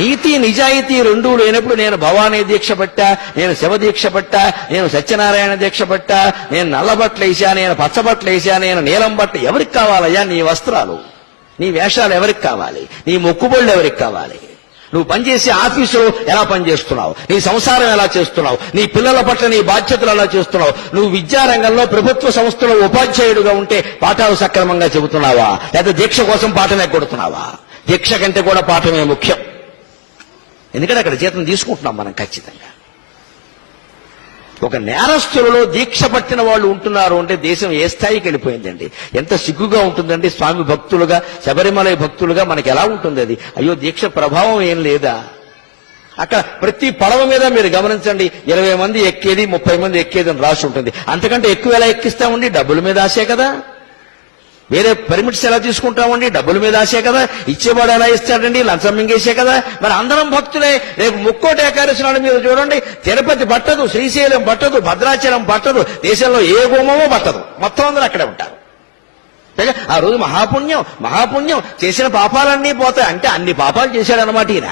నీతి నిజాయితీ రెండూ లేనప్పుడు నేను భవానీ దీక్ష పట్టా, నేను శివ దీక్ష పట్టా, నేను సత్యనారాయణ దీక్ష పట్టా, నేను నల్లబట్టలు వేసా, నేను పచ్చబట్టలు వేసా, నేను నీలం బట్ట, ఎవరికి కావాలయ్యా నీ వస్త్రాలు? నీ వేషాలు ఎవరికి కావాలి? నీ మొక్కుబళ్ళు ఎవరికి కావాలి? నువ్వు పనిచేసే ఆఫీసులో ఎలా పనిచేస్తున్నావు? నీ సంసారం ఎలా చేస్తున్నావు? నీ పిల్లల పట్ల నీ బాధ్యతలు ఎలా చేస్తున్నావు? నువ్వు విద్యారంగంలో ప్రభుత్వ సంస్థలో ఉపాధ్యాయుడిగా ఉంటే పాఠాలు సక్రమంగా చెబుతున్నావా, లేదా దీక్ష కోసం పాఠమే కొడుతున్నావా? దీక్ష కంటే కూడా పాఠమే ముఖ్యం. ఎందుకంటే అక్కడ జీతం తీసుకుంటున్నాం మనం ఖచ్చితంగా. ఒక నేరస్తులలో దీక్ష పట్టిన వాళ్ళు ఉంటున్నారు అంటే దేశం ఏ స్థాయికి వెళ్ళిపోయిందండి. ఎంత సిగ్గుగా ఉంటుందండి. స్వామి భక్తులుగా, శబరిమల భక్తులుగా మనకి ఎలా ఉంటుంది అది? అయ్యో, దీక్ష ప్రభావం ఏం లేదా? అక్కడ ప్రతి పడవ మీద మీరు గమనించండి, 20 మంది ఎక్కేది, 30 మంది ఎక్కేది అని రాసి ఉంటుంది. అంతకంటే ఎక్కువ ఎలా ఎక్కిస్తామండి? డబ్బుల మీద ఆశే కదా. వేరే పర్మిట్స్ ఎలా తీసుకుంటామండి? డబ్బుల మీద ఆశే కదా. ఇచ్చేవాడు ఎలా ఇస్తాడండి? లంచం మింగేసే కదా. మరి అందరం భక్తులే. రేపు ముక్కోటి ఏకాదశి నాడు మీరు చూడండి, తిరుపతి పట్టదు, శ్రీశైలం పట్టదు, భద్రాచలం పట్టదు, దేశంలో ఏ గుమ్మమో పట్టదు, మొత్తం అందరూ అక్కడే ఉంటారు. ఆ రోజు మహాపుణ్యం చేసిన పాపాలన్నీ పోతాయి. అంటే అన్ని పాపాలు చేశాడనమాట ఈయన.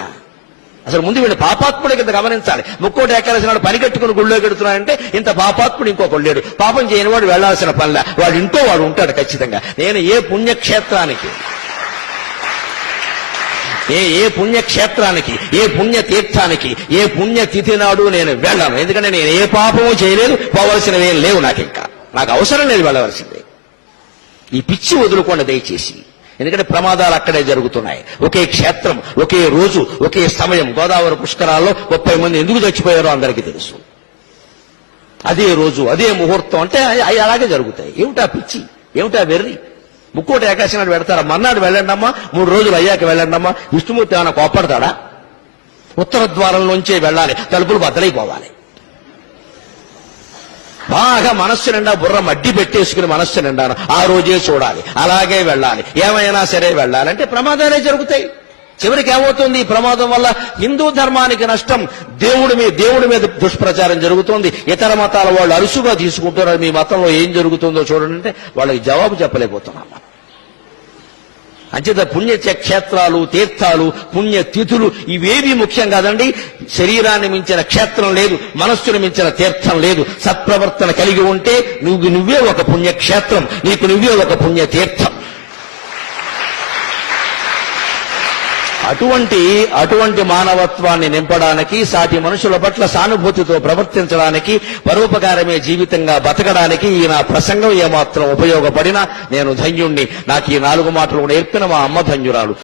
అసలు ముందు వీళ్ళు పాపాత్ముడి కింద గమనించాలి. ముక్కోటి ఏకాదశి నాడు పని కట్టుకుని గుళ్ళో గెడుతున్నాడంటే ఇంత పాపాత్ముడు ఇంకొకడు లేడు. పాపం చేయని వాడు వెళ్లాల్సిన పనిలా, వాడు ఇంటో వాడు ఉంటాడు ఖచ్చితంగా. నేను ఏ పుణ్యక్షేత్రానికి, ఏ పుణ్యక్షేత్రానికి, ఏ పుణ్యతీర్థానికి, ఏ పుణ్యతిథి నాడు నేను వెళ్ళను. ఎందుకంటే నేను ఏ పాపము చేయలేదు, పోవలసినవి ఏం లేవు. నాకు అవసరం లేదు వెళ్ళవలసింది. ఈ పిచ్చి వదులుకోండి దయచేసి. ఎందుకంటే ప్రమాదాలు అక్కడే జరుగుతున్నాయి. ఒకే క్షేత్రం, ఒకే రోజు, ఒకే సమయం. గోదావరి పుష్కరాల్లో 30 మంది ఎందుకు చచ్చిపోయారో అందరికీ తెలుసు. అదే రోజు, అదే ముహూర్తం అంటే అవి అలాగే జరుగుతాయి. ఏమిటా పిచ్చి, ఏమిటా వెర్రి? ముక్కోటి ఏకాదశి నాడు పెడతారా? మర్నాడు వెళ్ళండమ్మా, 3 రోజులు అయ్యాక వెళ్ళండమ్మా. విష్ణుమూర్తి ఏమైనా కోపడతాడా? ఉత్తర ద్వారంలోంచే వెళ్ళాలి, తలుపులు బద్దలైపోవాలి. బాగా మనస్సు నిండా బుర్ర మడ్డి పెట్టేసుకుని మనస్సు నిండాను ఆ రోజే చూడాలి, అలాగే వెళ్ళాలి, ఏమైనా సరే వెళ్ళాలంటే ప్రమాదాలే జరుగుతాయి. చివరికి ఏమవుతుంది? ఈ ప్రమాదం వల్ల హిందూ ధర్మానికి నష్టం, దేవుడి మీద దుష్ప్రచారం జరుగుతోంది. ఇతర మతాల వాళ్ళు అరుసుగా తీసుకుంటున్నారు. మీ మతంలో ఏం జరుగుతుందో చూడండి అంటే వాళ్ళకి జవాబు చెప్పలేకపోతున్నాం. అంచేత పుణ్యక్షేత్రాలు, తీర్థాలు, పుణ్యతిథులు ఇవేవి ముఖ్యం కాదండి. శరీరాన్ని మించిన క్షేత్రం లేదు, మనస్సును మించిన తీర్థం లేదు. సత్ప్రవర్తన కలిగి ఉంటే నువ్వే ఒక పుణ్యక్షేత్రం, నీకు నువ్వే ఒక పుణ్యతీర్థం. అటువంటి మానవత్వాన్ని నింపడానికి, సాటి మనుషుల పట్ల సానుభూతితో ప్రవర్తించడానికి, పరోపకారమే జీవితంగా బతకడానికి ఈ నా ప్రసంగం ఏమాత్రం ఉపయోగపడినా నేను ధన్యుణ్ణి. నాకు ఈ 4 మాటలు నేర్పిన మా అమ్మ ధన్యురాలు.